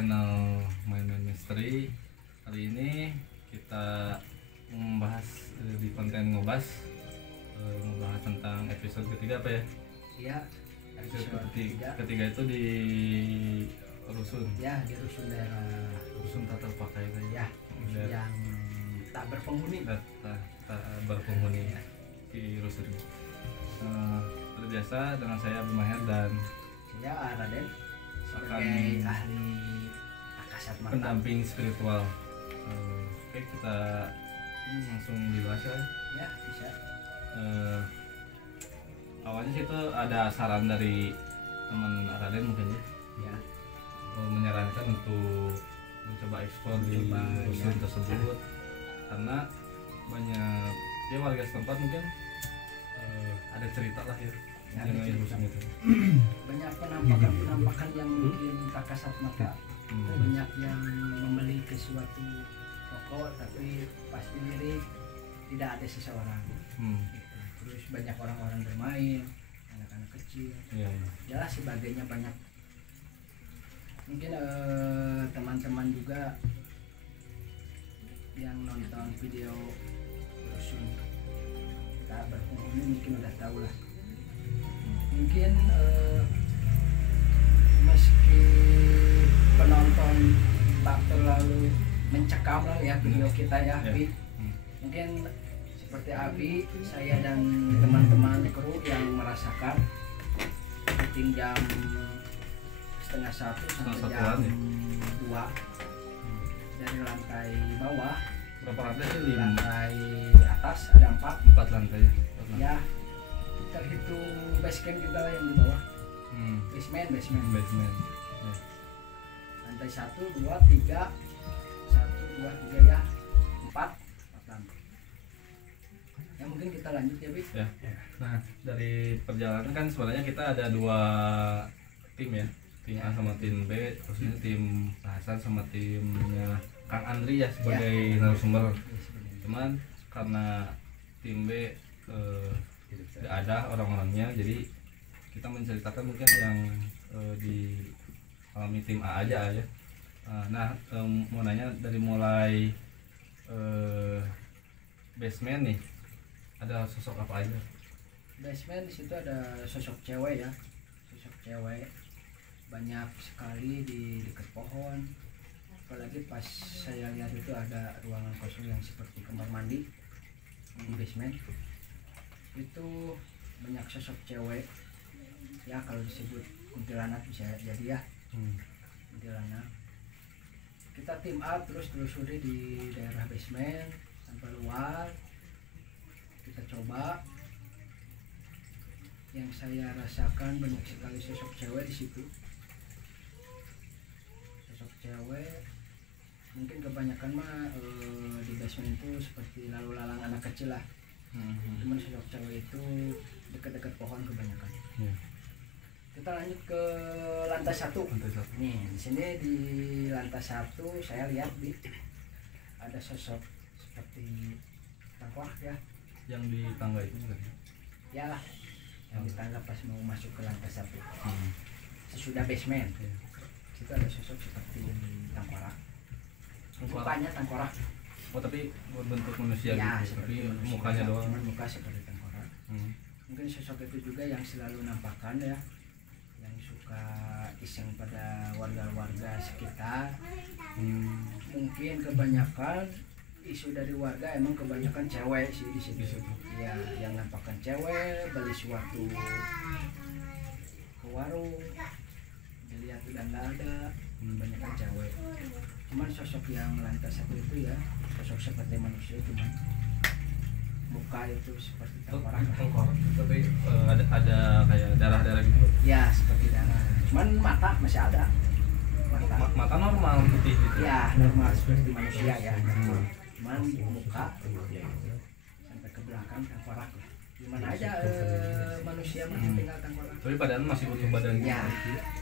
channel Main-Main Misteri. Hari ini kita membahas di konten ngebahas tentang episode ketiga apa ya? Iya, Episode ketiga itu di rusun. Ya, di rusun daerah Rusun tak terpakai ya, yang tak berpenghuni. tak berpenghuni ya, di rusun. Seperti biasa dengan saya Abdul Maher dan Ya, Raden sebagai akan ahli kasat mata. pendamping spiritual. Oke, kita langsung dibahas ya. Ya, bisa. Awalnya sih itu ada saran dari teman Raden mungkin ya, Ya, menyarankan untuk mencoba eksplor di rusun tersebut karena banyak ya warga setempat mungkin ada cerita lah ya Ya, mengenai ada cerita. rusun itu. banyak penampakan yang mungkin tak kasat mata. Banyak yang membeli ke suatu toko tapi pas dilirik tidak ada seseorang. Gitu. Terus banyak orang-orang bermain, anak-anak kecil. Iya, iya. Jelas sebagainya banyak. Mungkin teman-teman juga yang nonton video rusun tak berpenghuni mungkin udah tahu lah. Mungkin meski penonton tak terlalu mencekam lah ya video kita ya, Ya. Abi. Mungkin seperti Abi, saya dan teman-teman kru yang merasakan syuting jam 12:30 sampai jam 2 dari lantai bawah. Berapa lantai sih? Di 5, lantai atas ada 4 4 lantai ya. ya, terhitung base camp juga lah yang di bawah. Basement Basement. lantai 1, 2, 3 1, 2, 3 ya, 4 lantai. Ya mungkin kita lanjut ya, Bi. Ya. Nah, dari perjalanan kan sebenarnya kita ada 2 tim ya, tim A sama tim B, terusnya tim Hasan sama timnya Kang Andri ya sebagai narasumber. Cuman karena tim B tidak ada orang-orangnya, jadi kita menceritakan mungkin yang dialami tim A aja ya. Nah, mau nanya dari mulai basement nih, ada sosok apa aja? Basement di situ ada sosok cewek ya, sosok cewek banyak sekali di dekat pohon. Apalagi pas saya lihat itu ada ruangan kosong yang seperti kamar mandi di basement. Itu banyak sosok cewek ya, kalau disebut kuntilanak bisa jadi ya, kuntilanak. Kita tim A terus telusuri di daerah basement sampai luar. Kita coba. Yang saya rasakan banyak sekali sosok cewek di situ. Sosok cewek mungkin kebanyakan mah di basement itu seperti lalu lalang anak kecil lah. Cuman sosok cewek itu dekat-dekat pohon kebanyakan. Ya. Kita lanjut ke lantai 1. Lantai 1. Nih, di sini di lantai 1 saya lihat ada sosok seperti tangkawah ya. Yang di tangga itu kan? Ya, yang di tangga pas mau masuk ke lantai 1. Sesudah basement. Ya. Situ ada sosok seperti tangkorak. Mukanya tangkorak. Oh, tapi berbentuk manusia Ya, gitu, tapi seperti manusia, mukanya doang. cuman muka seperti tengkorak. Mungkin sosok itu juga yang selalu nampakkan ya, yang suka iseng pada warga-warga sekitar. Mungkin kebanyakan isu dari warga emang kebanyakan cewek sih di situ. Ya, yang nampakkan cewek beli sesuatu ke warung, dilihat udah nggak ada, kebanyakan cewek. Cuman sosok yang lantai 1 itu ya sosok seperti manusia, cuman muka itu seperti tengkorak. Tapi ada kayak darah-darah gitu. Ya, seperti darah. Cuman mata masih ada. Mata normal putih gitu. Ya, normal seperti manusia ya. Cuman muka sampai ke belakang tengkorak lah. Gimana aja manusia masih tinggal tengkorak. Tapi badan masih utuh badan. Ya,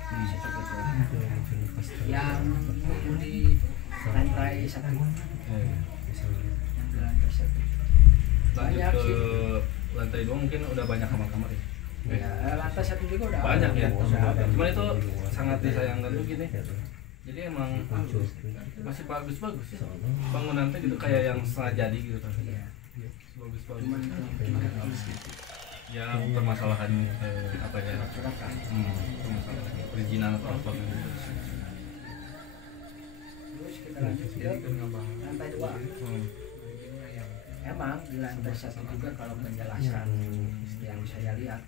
sosok itu. Yang di lantai 1. Yang di lantai 1. Lanjut Banyak ke sih. lantai 2 mungkin udah banyak kamar-kamar ya. Ya, lantai 1 juga udah Banyak ya. udah ada. Cuman itu sangat disayangkan tuh gini. Jadi emang masih bagus-bagus bangunan teh gitu kayak yang setengah jadi gitu kan. Iya. Bagus-bagus. Cuman Ya permasalahan apa ya? cocokan. Permasalahan perizinan atau apa gitu. Terus kita lanjut ke lantai 2. Emang di lantai 1 juga kalau penjelasan yang saya lihat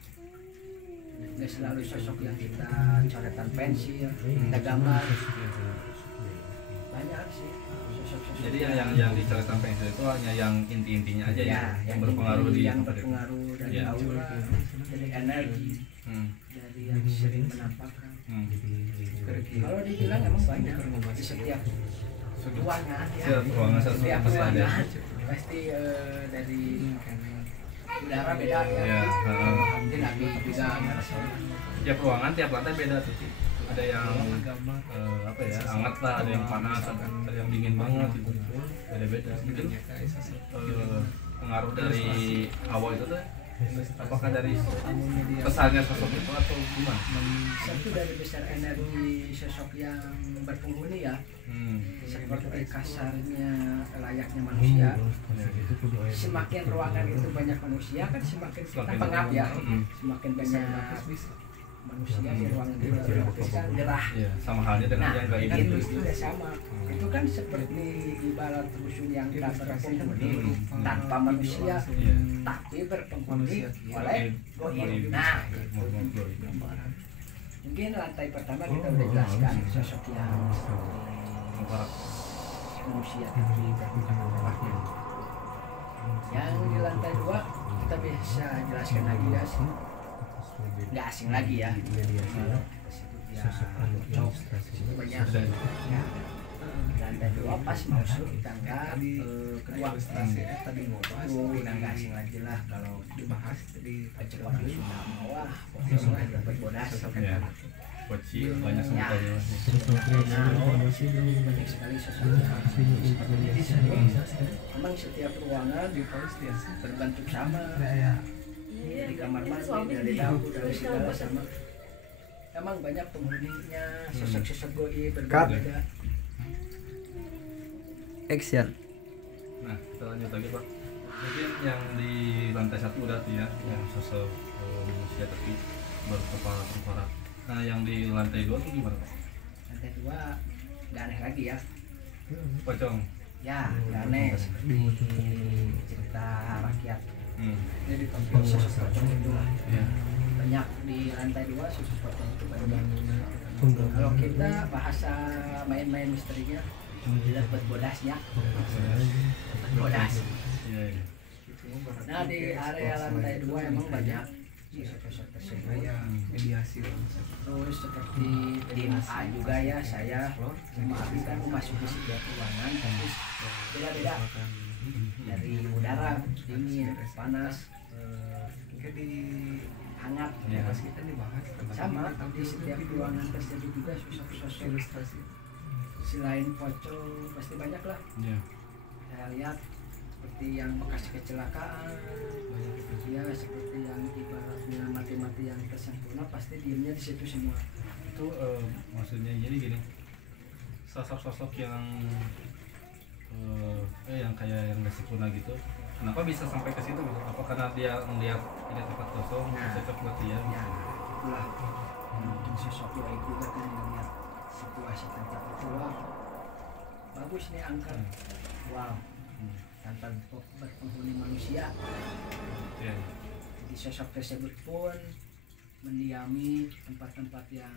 nggak selalu sosok yang kita coretan pensil, kita gambar, banyak sih sosok-sosok. Jadi yang dicoretan pensil itu hanya yang inti-intinya aja ya, yang berpengaruh di yang berpengaruh dari ya. aura, dari energi, dari yang sering menampakkan. Kalau dibilang emang banyak di setiap ruangan ya, setiap ruangan pasti dari udara beda ya. Mungkin api juga Tiap ruangan, tiap lantai beda tuh. Ada yang apa ya, hangat lah, ada yang panas, ada yang dingin banget gitu. Beda-beda. Mungkin pengaruh dari hawa itu tuh apakah dari besarnya sosok itu atau gimana? Satu dari besar energi sosok yang berpenghuni ya, seperti kasarnya layaknya manusia. Semakin ruangan itu banyak manusia kan semakin kita pengap ya, semakin banyak manusia di ruangan itu otomatis kan gerah. Ya, sama halnya dengan yang kayak itu gitu. juga sama. Itu kan seperti ibarat rusun yang tak berpenghuni tanpa manusia, tapi berpenghuni oleh goib. Nah, mungkin lantai pertama kita udah jelaskan sosok yang manusia tapi berpenghuni. Yang di lantai 2 kita bisa jelaskan lagi ya, nggak asing lagi ya. Banyak ya. Lantai 2 pas masuk tangga kedua tadi ngobrol udah nggak asing lagi lah kalau dibahas di kecepatan sudah wah pokoknya dapat bodas Poci banyak ya. sebetulnya. Banyak sekali sesuatu memang setiap ruangan berbentuk sama, di kamar mandi, dari dapur, dari segala sama. Emang banyak penghuninya, sosok-sosok goib berbeda. Action. Nah, kita lanjut lagi Pak. Mungkin yang di lantai 1 udah tuh ya, yang sosok manusia tapi berkepala tengkorak. Nah, yang di lantai 2 tuh gimana Pak? Lantai 2 nggak aneh lagi ya. Pocong. Ya, nggak aneh seperti cerita rakyat. Jadi sosok pocong itu Ya. banyak di lantai 2 sosok pocong itu banyak. Kalau kita bahasa main-main misterinya, dapat bodasnya, bodas. Iya, iya. Nah di area lantai 2 emang banyak sosok-sosok tersebut. Terus seperti tim A juga ya, saya sama Abi kan memasuki sebuah ruangan tapi beda-beda dari udara dingin, panas, hangat. Ya. Sama di setiap ruangan tersebut juga sosok-sosok selain pocong pasti banyak lah. Iya. Saya lihat seperti yang bekas kecelakaan, ya seperti yang ibaratnya mati-mati yang tersempurna pasti diemnya di situ semua. Itu maksudnya jadi gini, sosok-sosok yang yang kayak yang nggak sempurna gitu, kenapa bisa sampai ke situ gitu? Apa karena dia melihat ini tempat kosong, cocok buat dia? Ya, itulah mungkin sosok baik juga kan melihat situasi tempat itu. Wah, bagus nih angker. Wow, tanpa berpenghuni manusia. Iya. Jadi sosok tersebut pun mendiami tempat-tempat yang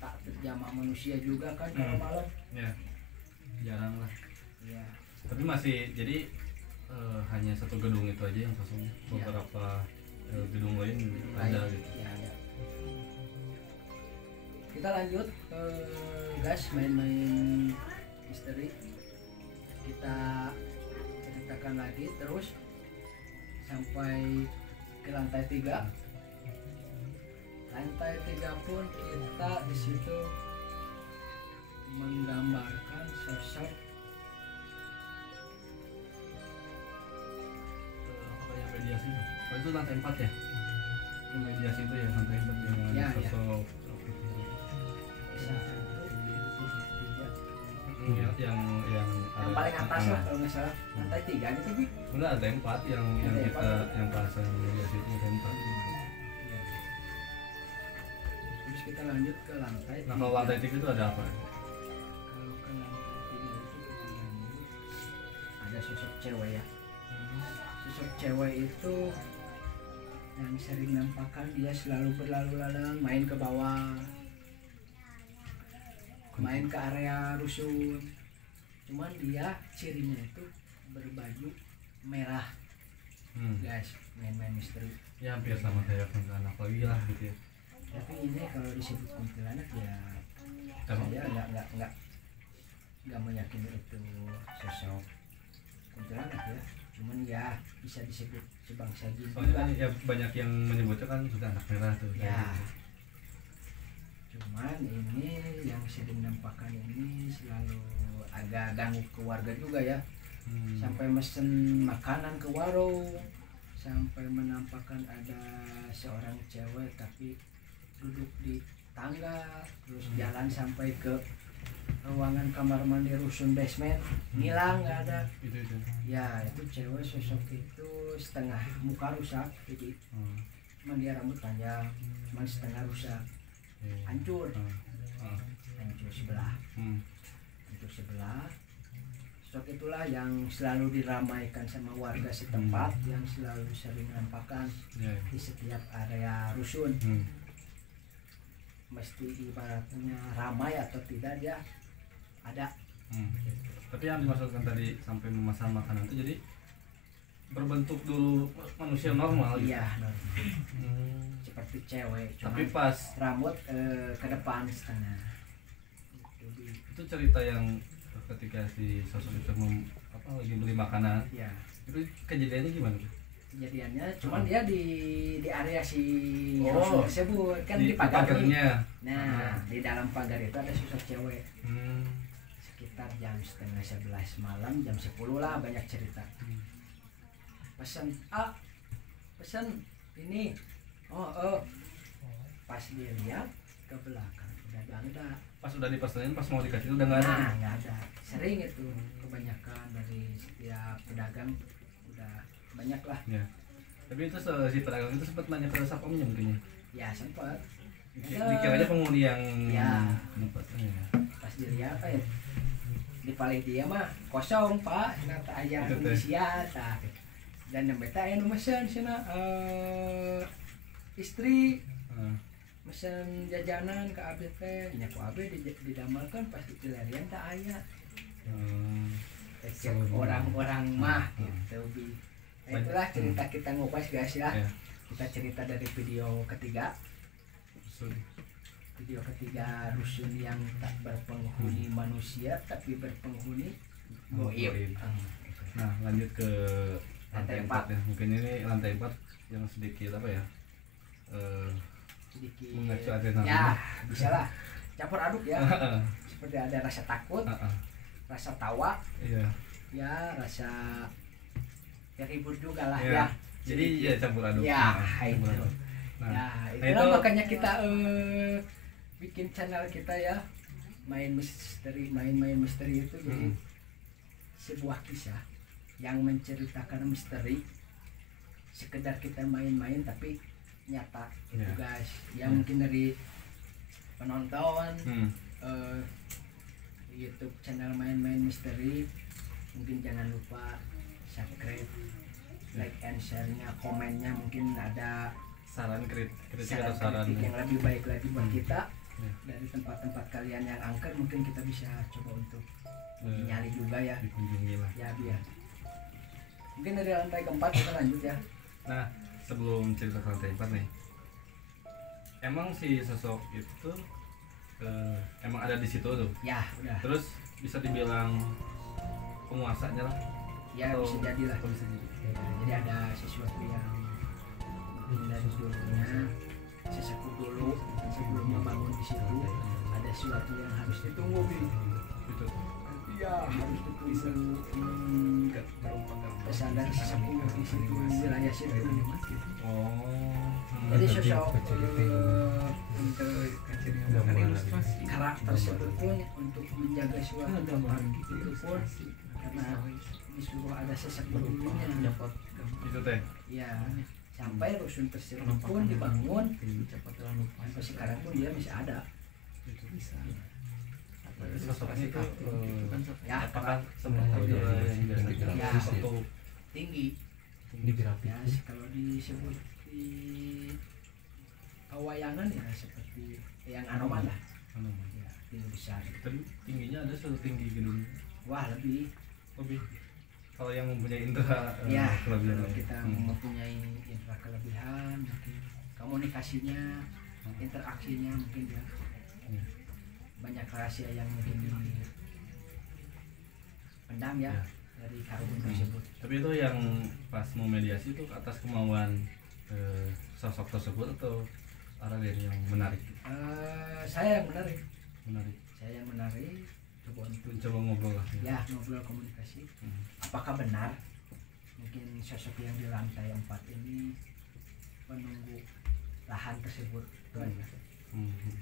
tak terjamah manusia juga kan kalau malam. Ya, jarang lah. Ya, Tapi masih jadi hanya satu gedung itu aja yang kosong. Beberapa gedung lain ada gitu. ya, ada. Kita lanjut guys, main-main misteri. Kita ceritakan lagi terus sampai ke lantai 3. Lantai 3 pun kita di situ menggambarkan sosok Apa yang mediasi itu? Oh, itu lantai 4 ya? Yang mediasi itu ya lantai 4 yang Ya, sosok. satu yang Yang paling atas lah kalau nggak salah, lantai 3 gitu Bi. enggak ada 4 yang Ada kita 4. yang pasang di situ ada 4. Ya. Terus kita lanjut ke lantai. Nah kalau lantai 3 itu ada apa? Kalau ke lantai 3 itu kita lanjut ada sosok cewek ya. Sosok cewek itu yang sering nampakkan dia selalu berlalu lalang main ke bawah, main ke area rusun. Cuman dia cirinya itu berbaju merah guys, main-main misteri. Ya hampir sama kayak kuntilanak lagi lah gitu ya. Tapi ini kalau disebut kuntilanak ya Emang? saya nggak meyakini itu sosok kuntilanak ya. Cuman ya bisa disebut sebangsa jin Soalnya juga. kan ya banyak yang menyebutnya kan sudah anak merah tuh. Ya. Kayak gitu. Cuman ini yang sering nampakkan ini selalu agak ganggu keluarga juga ya. Sampai mesen makanan ke warung, sampai menampakkan ada seorang cewek tapi duduk di tangga, terus jalan sampai ke ruangan kamar mandi rusun basement, ngilang nggak ada. Itu. Ya itu cewek sosok itu setengah muka rusak, jadi cuman dia rambut panjang, cuman setengah rusak, hancur sebelah. Hancur sebelah. Sosok itulah yang selalu diramaikan sama warga setempat, yang selalu sering nampakkan di setiap area rusun. Mesti ibaratnya ramai atau tidak dia ada. Tapi yang dimaksudkan tadi sampai memesan makanan itu jadi berbentuk dulu manusia normal gitu. Iya, seperti cewek, Tapi cuman pas rambut ke depan setengah. itu cerita yang ketika si sosok itu lagi beli makanan, Ya, itu kejadiannya gimana? kejadiannya cuman dia di area si Oh, rusun tersebut kan di pagar nih. pagarnya. Nah, di dalam pagar itu ada sosok cewek. Hmm. Sekitar jam setengah 11 malam, jam 10 lah banyak cerita. Pesan pesan ini. Pas dia lihat ke belakang udah nggak ada. Pas udah dipesenin, pas mau dikasih udah nggak ada. Nah, nggak ada. Sering itu kebanyakan dari setiap pedagang udah banyak lah. Ya. Tapi itu si pedagang itu sempat nanya ke satpamnya mungkin ya. Ya sempat. Dikiranya penghuni yang Ya. tempatnya. Pas dilihat di paling dia mah kosong pak, nata ayah Itu teh. Indonesia tak. Dan yang beta aya nu mesen cenah istri mesen jajanan ke abdi teh nya ku abdi didamelkeun pas dipilarian tak aya. Cek orang-orang mah gitu Bi. Nah, itulah cerita kita ngopas guys ya. Ya. Kita cerita dari video ketiga. Video ketiga rusun yang tak berpenghuni manusia tapi berpenghuni goib. Nah, lanjut ke Lantai lantai 4 ya. Mungkin ini lantai 4 yang sedikit apa ya? Sedikit Mengacu adrenalin. ya bisa lah campur aduk ya. Seperti ada rasa takut, rasa tawa, Iya. ya rasa terhibur juga lah Iya. ya. Jadi ya campur aduk. Ya, Campur itu. aduk. Nah, Ya, nah itulah itu makanya kita bikin channel kita ya, main main misteri itu jadi sebuah kisah yang menceritakan misteri, sekedar kita main-main tapi nyata itu Ya. guys. Ya mungkin dari penonton YouTube channel main-main misteri, mungkin jangan lupa subscribe, like and share-nya, komennya, mungkin ada saran kritik atau saran saran kritik yang lebih baik lagi buat kita. Ya. Dari tempat-tempat kalian yang angker mungkin kita bisa coba untuk Eh, nyali juga ya. dikunjungi lah. Ya biar mungkin dari lantai keempat kita lanjut ya. Nah, sebelum cerita ke lantai 4 nih, emang si sosok itu emang ada di situ tuh. Ya udah Terus bisa dibilang penguasanya lah. ya Atau- bisa jadi lah. atau bisa jadi. Ya, jadi ada sesuatu yang mungkin dari dulunya sesepuh dulu sebelum membangun di situ ada sesuatu yang harus ditunggu Bi. Gitu. Nanti ya harus ditunggu pesan dari sesepuh di situ wilayah situ. Jadi sosok karakter tersebut pun untuk menjaga suatu tempat itu pun karena disuruh ada sesepuhnya itu teh ya, sampai rusun tersebut pun dibangun sampai sekarang pun dia masih ada. sosoknya itu Ya, apakah seperti yang biasa kita Ya. foto tinggi Di grafik. ya, kalau disebut di pewayangan ya seperti yang Anoman lah ya, tinggi besar. tapi tingginya ada setinggi gedung Wah, lebih lebih kalau yang mempunyai indera ya, kelebihan kalau kita mempunyai indera kelebihan mungkin komunikasinya, interaksinya mungkin ya banyak rahasia yang mungkin pendam ya, Ya. dari karung tersebut. tapi itu yang pas mau mediasi itu atas kemauan sosok tersebut atau Raden yang menarik Saya yang menarik, menarik coba untuk coba ngobrol lah ya. ya ngobrol komunikasi. Apakah benar mungkin sosok yang di lantai 4 ini menunggu lahan tersebut itu ada?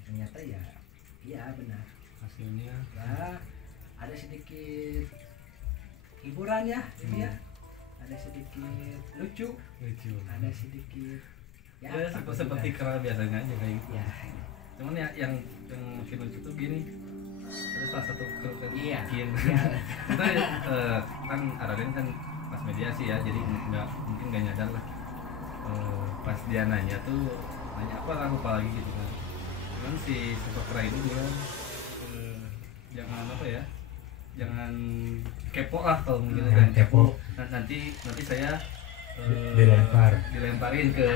Ternyata ya iya benar hasilnya ya, ada sedikit hiburan ya ini ya, ada sedikit lucu, lucu ada sedikit ya seperti kerja biasanya aja kayak gitu ya cuman ya yang makin lucu tuh gini ada salah satu Iya. bikin ya, kita kan Raden kan pas mediasi ya jadi mungkin nggak nyadar lah. Pas dia nanya tuh nanya apa lagi gitu kan cuman si sosok Ra itu bilang jangan apa ya, jangan kepo lah kalau mungkin Jangan kepo. nanti saya dilemparin ke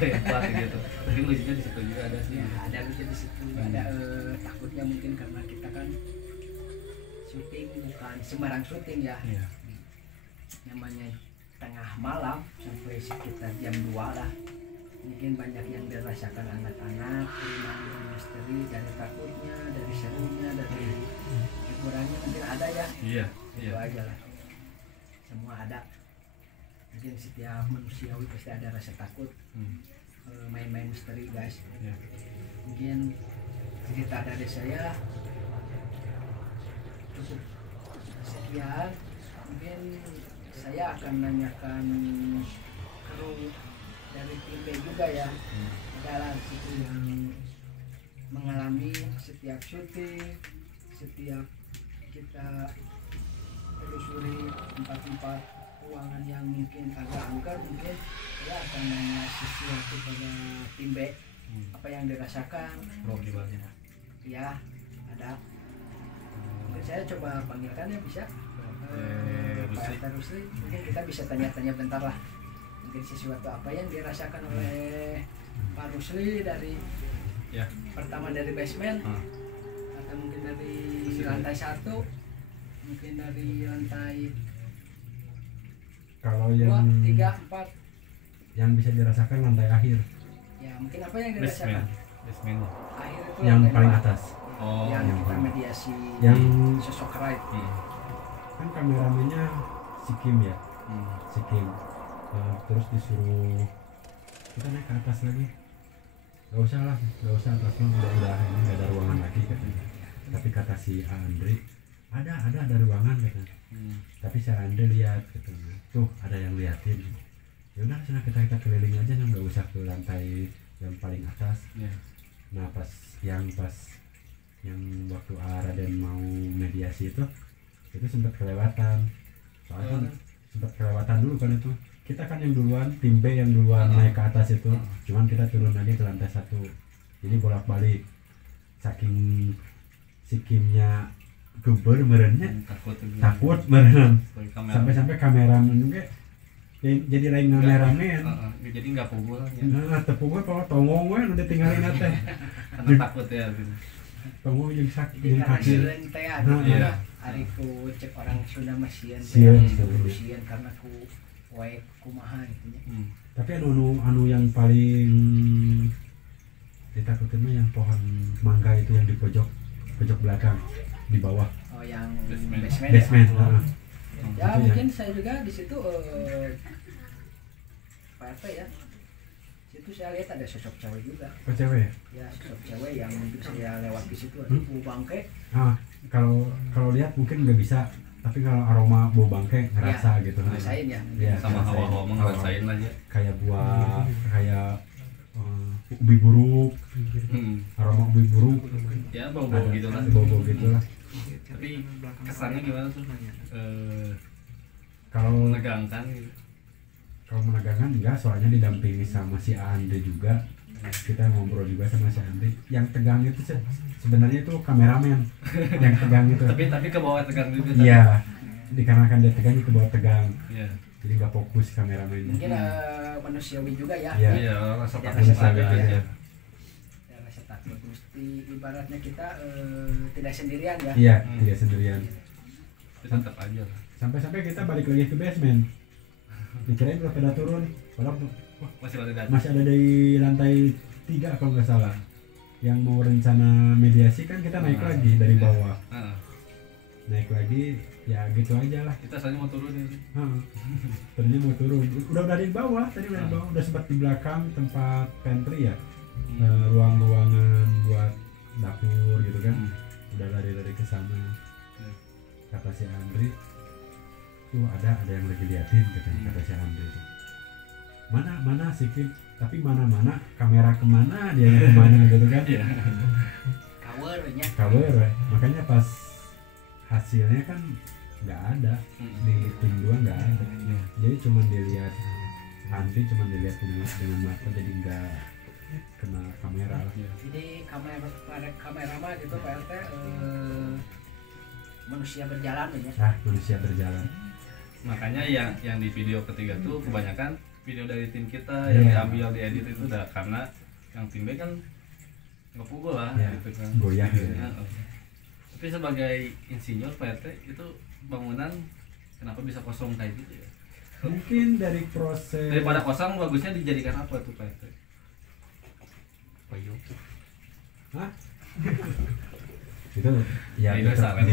tempat gitu. Mungkin lucunya di situ juga ada sih. ya ada lucu di situ, ada takutnya mungkin karena kita kan syuting bukan sembarang syuting ya, Iya. namanya tengah malam sampai sekitar jam 2 lah, mungkin banyak yang dirasakan anak-anak, dari misteri, dari takutnya, dari serunya, dari hiburannya mungkin ada ya. Iya. Itu aja lah, semua ada. Mungkin setiap manusiawi pasti ada rasa takut main-main misteri guys. Iya. Mungkin cerita dari saya cukup sekian. Mungkin saya akan nanyakan kru dari tim B juga ya, adalah situ yang mengalami setiap syuting, setiap kita telusuri tempat-tempat ruangan yang mungkin agak angker, mungkin ya akan nanya sesuatu pada tim B apa yang dirasakan. Bro gimana? Ya ada, mungkin saya coba panggilkan ya, bisa Rusli. Pak Rusli, mungkin kita bisa tanya-tanya bentar lah, mungkin sesuatu apa yang dirasakan oleh Pak Rusli dari Ya. pertama dari basement atau mungkin dari lantai 1, mungkin dari lantai Kalau 2, yang 3, 4 yang bisa dirasakan lantai akhir, ya, mungkin apa yang dirasakan Basement. akhir itu yang lantai paling 4, atas. Oh. yang yang kita paling- mediasi yang sosok right. kan kameramennya si Kim ya, si Kim. Terus disuruh kita naik ke atas lagi, gak usah atasnya udah ini nggak ada ruangan lagi katanya. Tapi kata si Andre ada ruangan katanya. Tapi si Andre lihat katanya, tuh ada yang liatin. Ya udah sana kita keliling aja, nggak usah ke lantai yang paling atas. Ya. Nah pas yang waktu Raden mau mediasi itu sempat kelewatan. Soalnya kan sempat kelewatan dulu kan itu. Kita kan yang duluan, tim B yang duluan naik ke atas itu. Cuman kita turun lagi ke lantai 1. Jadi bolak-balik. Saking si Kimnya geber merennya, takut meren. Sampai-sampai kameramen juga jadi lain kameramen. Jadi nggak pukul ya. Nah, tepung gue kalau tongong gue udah tinggalin nate. Karena takut ya gitu. Tongong yang sakit Jadi yang karena kaki. sieun teh Iya. ariku cek orang Sunda mah sieun Sieun, teh sieun. sieun karena ku wae kumaha gitu nya. Tapi anu yang paling ditakutin mah yang pohon mangga itu yang di pojok belakang di bawah. Oh yang basement. ya. Heeh. Ya Itu mungkin saya juga di situ Pak RT ya. Situ saya lihat ada sosok cewek juga. Oh cewek. Ya sosok cewek yang mungkin saya lewat di situ ada bau bangke. Kalau lihat mungkin nggak bisa, tapi kalau aroma bau bangke ngerasa gitu. Ngerasain ya. Iya, sama ngerasain. hawa-hawa mah ngerasain lah ya. Kayak buah, kayak ubi buruk, aroma ubi buruk. Ya bau-bau Ada, gitu lah. bau-bau gitu lah. Tapi kesannya gimana tuh? Kalau Menegangkan gitu. kalau menegangkan enggak, soalnya didampingi sama si Andre juga. Kita ngobrol juga sama si Andre. Yang tegang itu sebenarnya itu kameramen yang tegang itu. Tapi ke bawah tegang juga. Iya, dikarenakan dia tegang ke bawah tegang. Iya. Jadi nggak fokus kameramennya. Mungkin manusiawi juga ya. Iya. Iya, rasa Ya, takut rasa ada takut, aja. ya. Ya, rasa takut mesti ibaratnya kita tidak sendirian ya. Iya, tidak sendirian. Tapi tetap aja lah. Sampai-sampai kita balik lagi ke basement. Dikirain udah pada turun, padahal Masih ada data. masih ada di lantai 3 kalau nggak salah. Yang mau rencana mediasi kan kita naik lagi dari bawah. Heeh. Naik lagi, ya gitu aja lah. Kita soalnya mau turun ini. Tadinya mau turun, udah dari bawah, tadi udah dari bawah, udah sempat di belakang tempat pantry ya, ruang-ruangan buat dapur gitu kan, udah lari-lari ke sana. Kata si Andri, tuh ada yang lagi liatin katanya, kata si Andri tuh. Mana sih Kim, tapi mana kamera kemana dia kemana gitu kan. Covernya. Cover, makanya pas hasilnya kan nggak ada di tim 2 nggak ada, jadi cuma dilihat Andri cuma dilihat dengan mata, jadi nggak kena kamera lah. Jadi kamera mah gitu Pak RT manusia berjalan ya. Manusia berjalan. Makanya yang di video ketiga tuh kebanyakan video dari tim kita Iya. yang diambil diedit itu udah karena yang tim B kan nggak pukul lah Iya, gitu kan. goyah gitu. Tapi sebagai insinyur Pak RT itu bangunan kenapa bisa kosong kayak gitu ya? Mungkin dari proses Daripada kosong bagusnya dijadikan apa tuh Pak RT? Payung. Hah? Itu ya Ini tetap salah ya.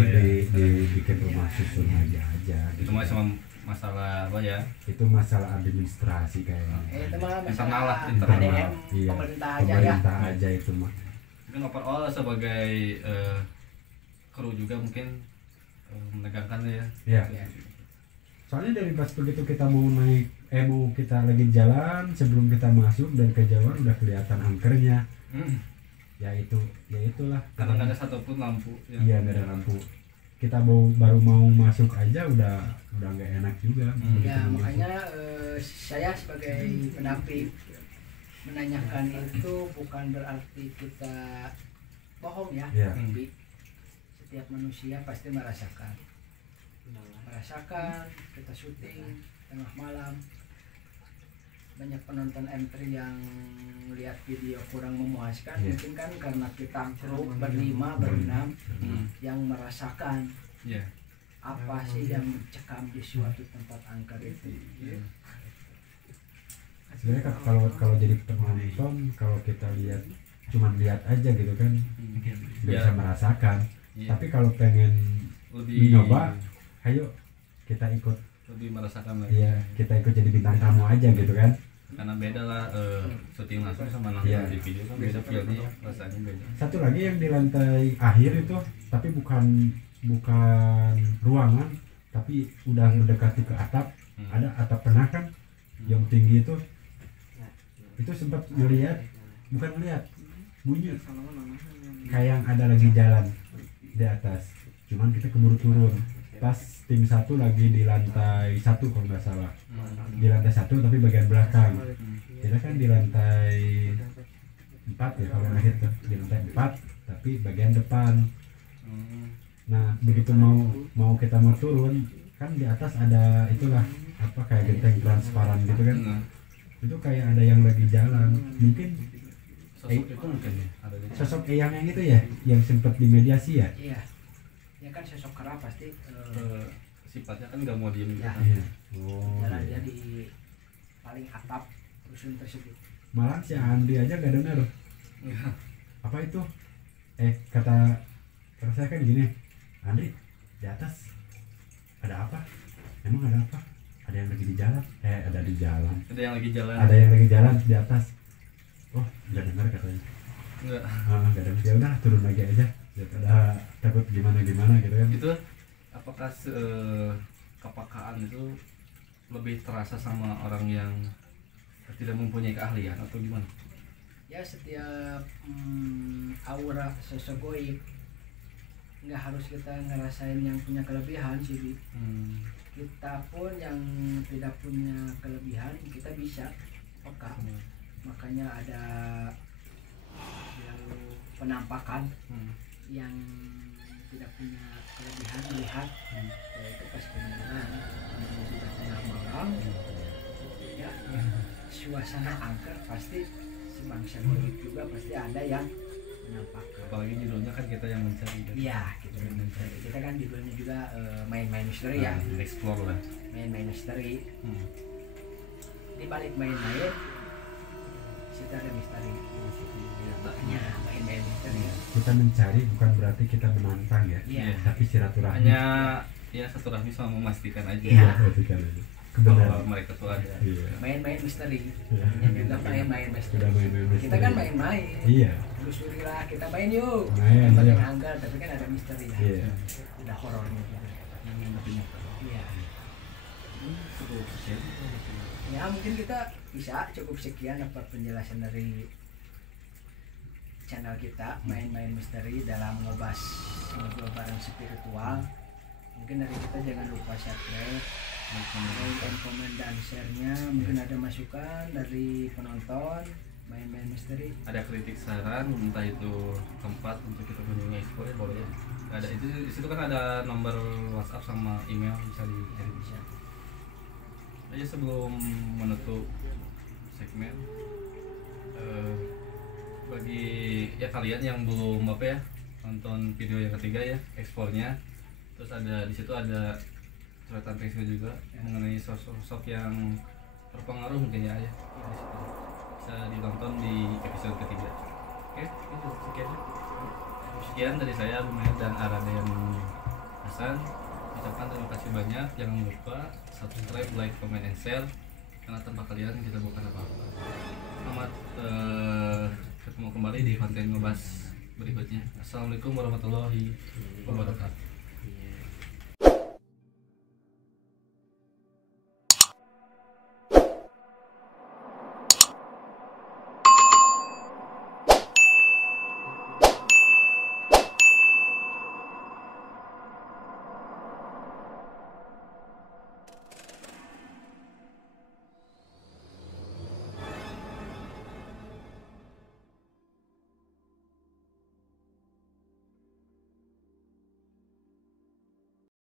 dibikin rumah susun aja gitu. Itu mah cuma masalah apa ya? Itu masalah administrasi kayaknya. Itu mah Internal lah, masalah internal. ADM Iya, pemerintah aja ya. pemerintah aja itu mah. Mungkin overall sebagai kru juga mungkin menegangkan ya. Iya. Ya. Soalnya dari pas begitu kita mau naik, mau kita lagi jalan, sebelum kita masuk dan kejauhan udah kelihatan angkernya. Ya itulah. Karena nggak ada satupun lampu. Iya, nggak ada lampu. Kita baru mau masuk aja udah nggak enak juga. begitu Ya masuk. makanya saya sebagai pendamping menanyakan itu bukan berarti kita bohong ya. Iya. Tapi setiap manusia pasti merasakan kita syuting tengah malam, banyak penonton entry yang lihat video kurang memuaskan. Iya. Mungkin kan karena kita kru berlima berenam yang merasakan Iya. apa sih yang mencekam di suatu tempat angker itu. Sebenarnya kalau jadi penonton, kalau kita cuman lihat aja gitu kan, nggak Ya. bisa merasakan. Iya. Tapi kalau pengen Lebih nyoba, ayo kita ikut, lebih merasakan lagi. ya kita ikut jadi bintang tamu aja gitu kan. Karena beda lah syuting langsung sama nonton Iya. di video kan beda feelnya, rasanya beda. Satu lagi yang di lantai akhir itu, tapi bukan ruangan, tapi udah mendekati ke atap. Ada atap tengah kan yang tinggi itu sempat melihat, bukan melihat, bunyi kayak yang ada lagi jalan di atas, cuman kita keburu turun pas tim 1 lagi di lantai 1 kalau nggak salah, di lantai 1 tapi bagian belakang. Kita kan di lantai 4 ya kalau akhir tuh, di lantai 4 tapi bagian depan. Nah begitu mau kita mau turun kan di atas ada itulah apa kayak genteng transparan gitu kan, itu kayak ada yang lagi jalan. Mungkin Sosok itu mungkin ya ada di sosok Eyang yang itu ya yang sempat dimediasi ya. Iya, ya kan sosok kera pasti sifatnya kan nggak mau diem gitu. Ya. Iya. Oh, jalan iya. dia di paling atap rusun tersebut. Malah si Andi aja gak denger apa itu kata saya kan gini, Andri di atas apa, emang ada apa, ada yang lagi di jalan, ada di jalan, ada yang lagi jalan, ada yang lagi jalan di atas. Oh nggak dengar katanya, enggak nggak dengar, ya udah turun lagi aja daripada takut gimana gitu kan. itu. Apakah kepekaan itu lebih terasa sama orang yang tidak mempunyai keahlian atau gimana? Ya setiap aura sosok goib nggak harus kita ngerasain yang punya kelebihan sih Bi. Kita pun yang tidak punya kelebihan kita bisa peka. Makanya ada lalu penampakan yang tidak punya kelebihan melihat, yaitu pas kemudian sudah tengah malam ya, suasana angker pasti si bangsa goib juga pasti ada yang menampakkan. Apalagi judulnya kan kita yang mencari kan? Iya, kita yang mencari. Kita kan judulnya juga main-main misteri ya. Explore lah. Main-main misteri. Di balik main-main situ ada misteri. Makanya main-main misteri. Kita mencari bukan berarti kita menantang ya, Iya. tapi silaturahmi. Hanya ya silaturahmi sama memastikan aja. Iya. Memastikan aja. Bahwa Kebenaran. mereka tuh ada. Iya. Main-main misteri. Iya. Yang juga main-main misteri. Sudah main-main Kita misteri. kan main-main. Iya. Telusurilah, kita main yuk. Main, Pakai iya. anggar, tapi kan ada misteri ya. Iya. Ada horornya juga. Iya. Cukup sekian. Ya mungkin kita bisa cukup sekian apa penjelasan dari channel kita main-main misteri dalam ngobrol bareng spiritual. Mungkin dari kita jangan lupa subscribe, like dan komen dan share-nya. Mungkin ada masukan dari penonton main-main misteri. Ada kritik saran, entah itu tempat untuk kita kunjungi expo ya boleh ya. Ada itu di situ kan ada nomor WhatsApp sama email bisa dikirim. Bisa. Aja sebelum menutup segmen, bagi ya kalian yang belum apa ya nonton video yang ketiga ya ekspornya, terus ada di situ ada curhatan Rizky juga mengenai sosok-sosok yang berpengaruh mungkin ya di situ bisa ditonton di episode ketiga. Oke, itu sekian dari saya Bumet dan Araden Hasan. Ucapkan terima kasih banyak, jangan lupa subscribe, like, comment, and share karena tanpa kalian kita bukan apa-apa. Selamat ketemu kembali di konten ngebahas berikutnya. Assalamualaikum warahmatullahi wabarakatuh.